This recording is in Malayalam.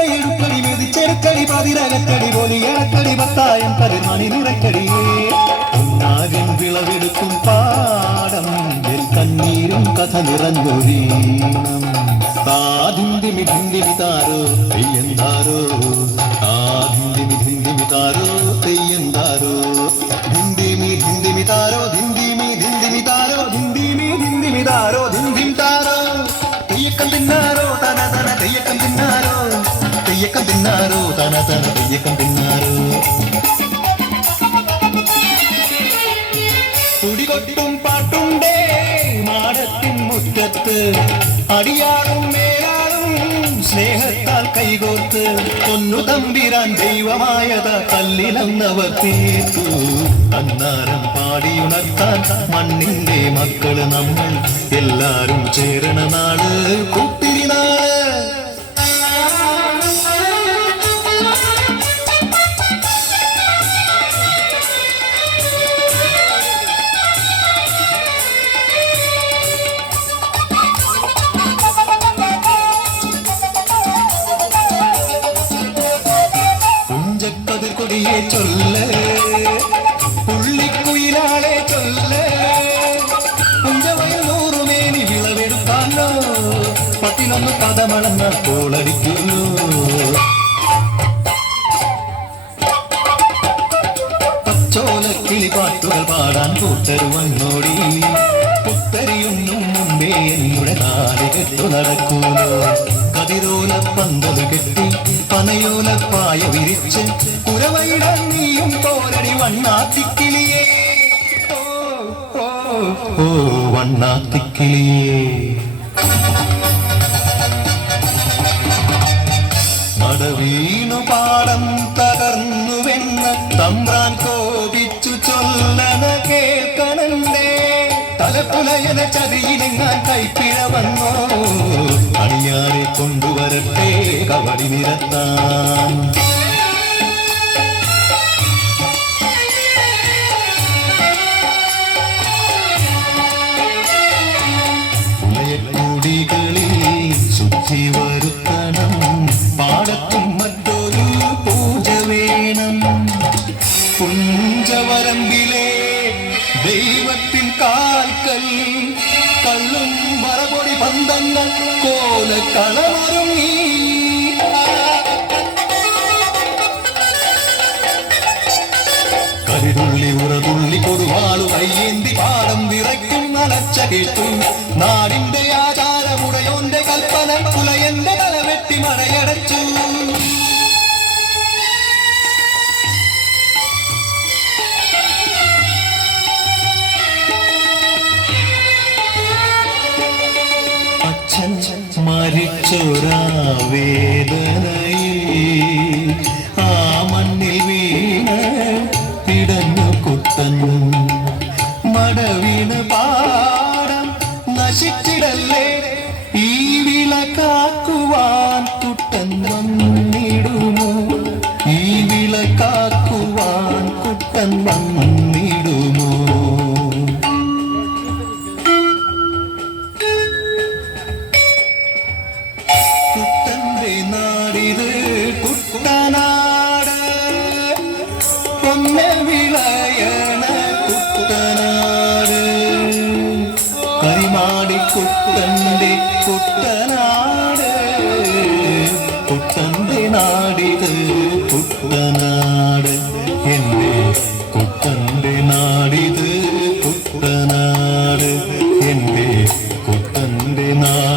പട്ടയെടുക്കടി മെതിച്ചെടുക്കടി പതിരകക്കടി പൊലിയടക്കടി പത്തായം പതിർമണി നിറക്കടിയേ നാഗൻ വിളവെടുക്കും പാടം കണ്ണീരും കഥ നിറഞ്ഞൊരീണം താതിന്തിമി ധിന്തിമി താരോ തെയ്യന്താരോ താതിന്തിമി ധിന്തിമി താരോ തെയ്യന്താരോ ധിന്തിമി ധിന്തിമി താരോ ധിന്തിമി ധിന്തിമി താരോ ധിന്തിമി ധിന്തിമി താരോ ധിന്തിം താരോ തെയ്യക്കം തിന്നാരോ തന തന തെയ്യക്കം തിന്നാരോ തെയ്യക്കം തിന്നാരോ തന തന തെയ്യക്കം തിന്നാരോ കുടികൊട്ടും പാട്ടുണ്ടേ മാടത്തിൻ മുറ്റത്ത് അടിയാളും മേലാളും സ്നേഹത്താൽ കൈകോർത്ത് ഒന്നു തമ്പിരാൻ ദൈവമായത കല്ലിലന്നവർ തീർത്തു അന്നാരം പാടിയുണർത്താൻ മണ്ണിന്റെ മക്കള് നമ്മൾ എല്ലാരും ചേരണ നാട് കുത്തിരിനാട് കൊടിയെ ചൊല്ല് പുള്ളിക്കുയിലാളെ ചൊല്ല് കുഞ്ചവയിൽ നൂറുമേനി വിളവെടുത്താലോ പത്തിനൊന്ന് പദമളന്ന കോളടിക്കുന്നു പച്ചോലക്കിളി പാട്ടുകൾ പാടാൻ കൂട്ടരുവന്നോടി പുത്തരിയൊന്നും മുമ്പേ എന്നുടെ നാട് കെട്ടു നടക്കൂലോ കതിരോല പന്തത് കെട്ടി പനയോലപ്പായ വിരിച്ച് കുരവയിടാൻ നീയും പോരടി വണ്ണാത്തിക്കിളിയേ ഓ വണ്ണാത്തിക്കിളിയേ മടവീണു പാടം തകർന്നുവെന്ന് തമ്പ്രാൻ കോപിച്ചു ചൊല്ലന കേൾക്കണണ്ടേ തലപ്പുലയന ചതിയിലെങ്ങാൻ കൈപ്പിഴ വന്നോ അണിയാരെ കൊണ്ടുവരട്ടെ കവടി നിരത്താൻ പുലയക്കൂടികളിൽ ശുദ്ധി വരുത്തണം പാടത്തും മറ്റൊരു പൂജ വേണം പുഞ്ചവരമ്പിലെ ദൈവത്തിൻ കാൽക്കൽ കള്ളും മറപൊടി പന്തങ്ങൾ കോലക്കളമൊരുങ്ങി കരിതുള്ളി ഉറതുള്ളി കൊടുവാളു കയ്യേന്തി പാടം വിറയ്ക്കും അലച്ച കേട്ടു നാടിന്റെ ആചാരമുടയോന്റെ കൽപ്പന പുലയന്റെ തലവെട്ടി മറയടച്ചു മരിച്ചൊരാ വേദനയിൽ ആ മണ്ണിൽ വീണ് പിടഞ്ഞു കുട്ടൻ മടവീണ് പാടം നശിച്ചിടല്ലേ ഈ വിള കാക്കുവാൻ കുട്ടൻ വന്നിടുമോ ഈ വിള കാക്കുവാൻ കുട്ടൻ വന്നിടുമോ നാടിത് കുട്ടനാട് പൊന്നെ വിളയണ കുട്ടനാട് കരിമാടി കുട്ടന്റെ കുട്ടനാട് കുട്ടന്റെ നാടിത് കുട്ടനാട് എന്റെ കുട്ടന്റെ നാടിത് കുട്ടനാട് എന്റെ കുട്ടന്റെ നാട്